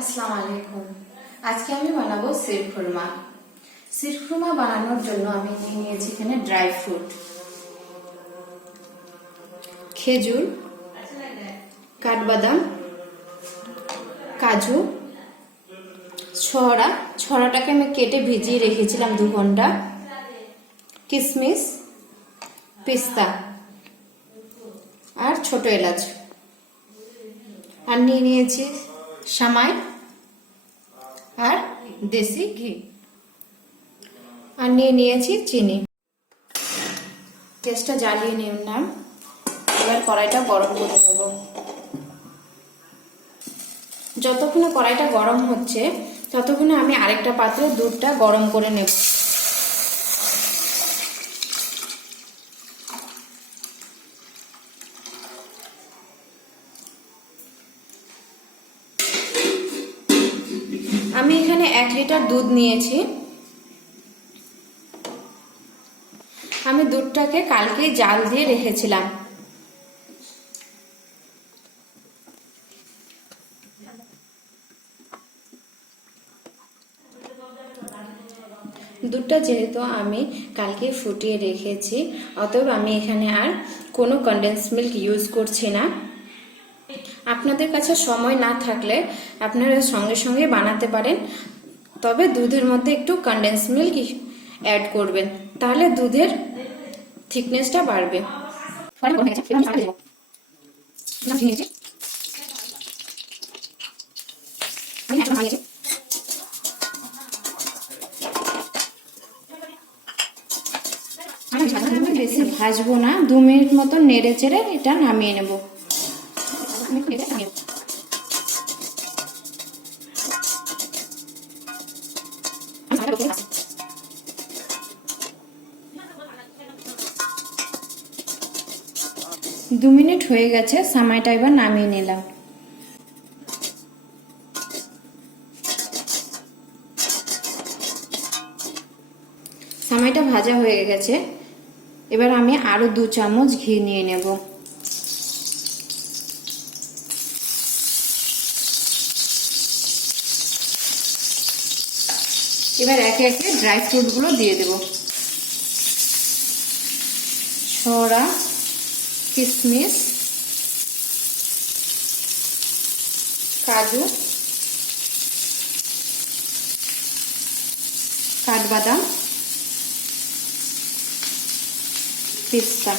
আসসালামু আলাইকুম। আজকে আমি বানাবো শিরখুরমা। শিরখুরমা বানানোর জন্য আমি নিয়েছি এখানে ড্রাই ফ্রুট, খেজুর, কাঠবাদাম, কাজু, ছড়াটাকে আমি কেটে ভিজিয়ে রেখেছিলাম 2 ঘন্টা, কিশমিশ, পিস্তা আর ছোট এলাচ, আর নিয়েছি সামাই আর দেশি ঘি, আর নিয়েছি চিনি। গ্যাসটা জ্বালিয়ে নিলাম। এবার কড়াইটা গরম করে নেব। যতক্ষণে কড়াইটা গরম হচ্ছে ততক্ষণে আমি আরেকটা পাত্রে দুধটা গরম করে নেব। আমি এখানে 1 লিটার দুধ নিয়েছি। আমি দুধটাকে কালকে জাল দিয়ে রেখেছিলাম। দুধটা যেহেতু আমি কালকে ফুটিয়ে রেখেছি, অতএব আমি এখানে আর কোনো কনডেন্স মিল্ক ইউজ করছি না। আপনাদের কাছে সময় না থাকলে আপনারা সঙ্গে সঙ্গে বানাতে পারেন, তবে দুধের মধ্যে একটু কনডেন্স মিল্ক অ্যাড করবেন, তাহলে দুধের থিকনেসটা বাড়বে। বেশি ভাজবো না, 2 মিনিট মতো নেড়ে চেড়ে এটা নামিয়ে নেব। দু মিনিট হয়ে গেছে, সামাইটা এবার নামিয়ে নিলাম। সামাইটা ভাজা হয়ে গেছে, এবার আমি আরো 2 চামচ ঘি নিয়ে নেব। এবার একে একে ড্রাই ফ্রুট গুলো দিয়ে দেব। ছড়া, কিশমিশ, কাজু, কাঠবাদাম, পিস্তা।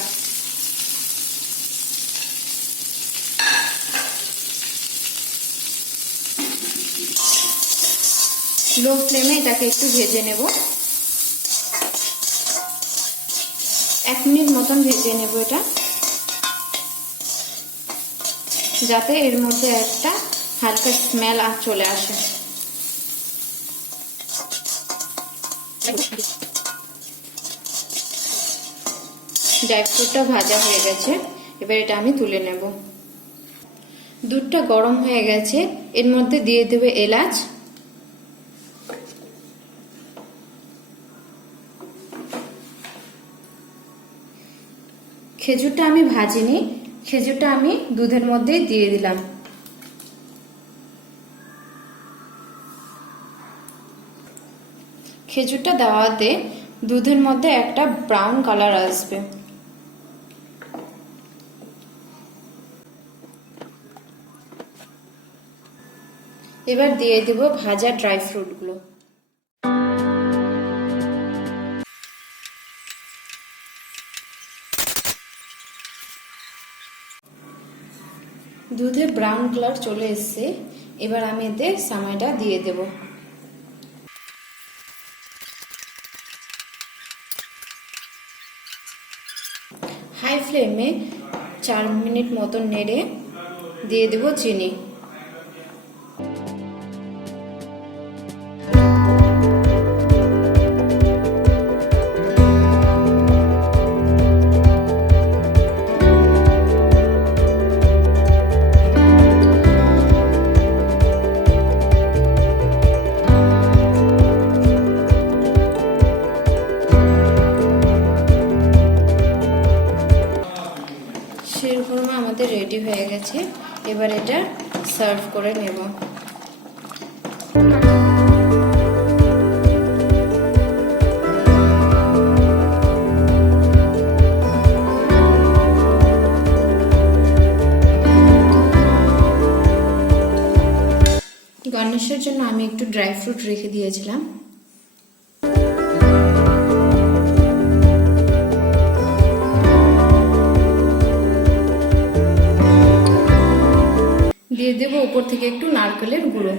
লো ফ্লেমে এটাকে একটু ভেজে নেব। 1 মিনিট মতন ভেজে নেব এটা, যাতে এর মধ্যে একটা হালকা স্মেল চলে আসে। ড্রাই ফ্রুটটা ভাজা হয়ে গেছে, এবার এটা আমি তুলে নেব। দুধটা গরম হয়ে গেছে, এর মধ্যে দিয়ে দেবে এলাচ, খেজুরটা আমি ভাজিনি, খেজুরটা আমি দুধের মধ্যে দিয়ে দিলাম। খেজুরটা দেওয়াতে দুধের মধ্যে একটা ব্রাউন কালার আসবে। এবার দিয়ে দেব ভাজা ড্রাই ফ্রুটগুলো। দুধে ব্রাউন কালার চলে এসেছে, এবার আমি এতে সামাইটা দিয়ে দেব। হাই ফ্লেমে 4 মিনিট মতো নেড়ে দিয়ে দেব চিনি। শিরখুরমা আমাদের রেডি হয়ে গেছে, এবার এটা সার্ভ করে নেব। গার্নিশের জন্য আমি একটু ড্রাই ফ্রুট রেখে দিয়েছিলাম। দিয়ে দেবো উপর থেকে একটু নারকেলের গুঁড়ো।